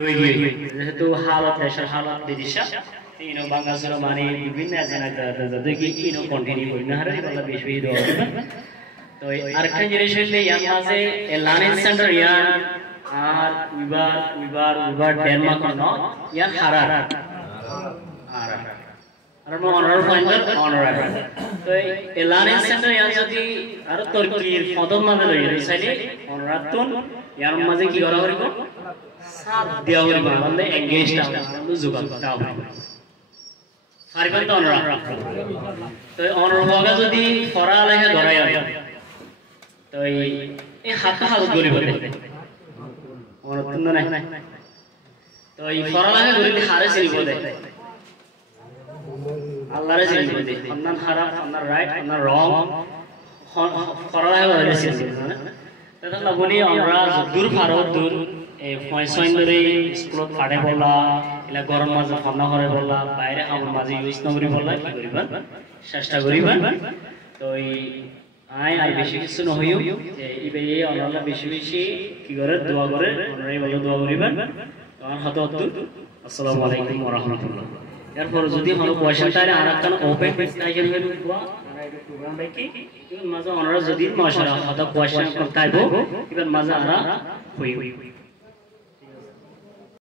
যেহেতু হালত দেশের হালত বিদিশা ইনো বাংলাদেশের মানে বিভিন্ন জানা দেখি ইনো কন্টিনিউ করি না হারে বলা বেশ বেশি দেওয়া তো আরেকটা জিনিস হইলে ইয়ার মাঝে লার্নিং সেন্টার ইয়ার আর উইবার ডেনমার্ক ন ইয়ার হারার আর অনার ফাইন্ডার অনার তো এই লার্নিং সেন্টার ইয়ার যদি আর তুর্কির পদম মাঝে লইয়া চাইলে অনারাতুন ইয়ার মাঝে কি করা হইব সাত দেওয়া হইব মানে এঙ্গেজড আমরা যোগাযোগ দাও ফারিবান তো অনার তো অনার ভাগে যদি ফরা লেখা ধরাই তো এই হাত গরিব অনার নাই তো এই ফরা লেখা গরিব হারে চিনিব দে আল্লাহরে চিনিব দে অন্যান হারা অন্যান রাইট অন্যান রং ফরা লেখা ধরে চিনিব না তাহলে লাগনি আমরা দূর ভারত দূর এই পয়সাইন ধরে স্কুলত পাড়ে বলা এলা গরম মাঝে খানা করে বলা বাইরে আমার মাঝে ইউজ নগরি বলা কি করিবা চেষ্টা করিবা তো এই আয় আর বেশি কিছু নহইও যে ইবে এই আল্লাহ বেশি বেশি কি করে দোয়া করে ওনারাই বলে দোয়া করিবা আমার হাতে আসসালামু আলাইকুম ওয়া রাহমাতুল্লাহ এরপর যদি হলো পয়সাটারে আরেকটা ওপেন স্টাইল হয়ে উঠবা আর এই প্রোগ্রাম বাইকি ইভেন মাঝে ওনারা যদি মাশাআল্লাহ হাতে পয়সা করতাইবো ইভেন মাঝে আরা হই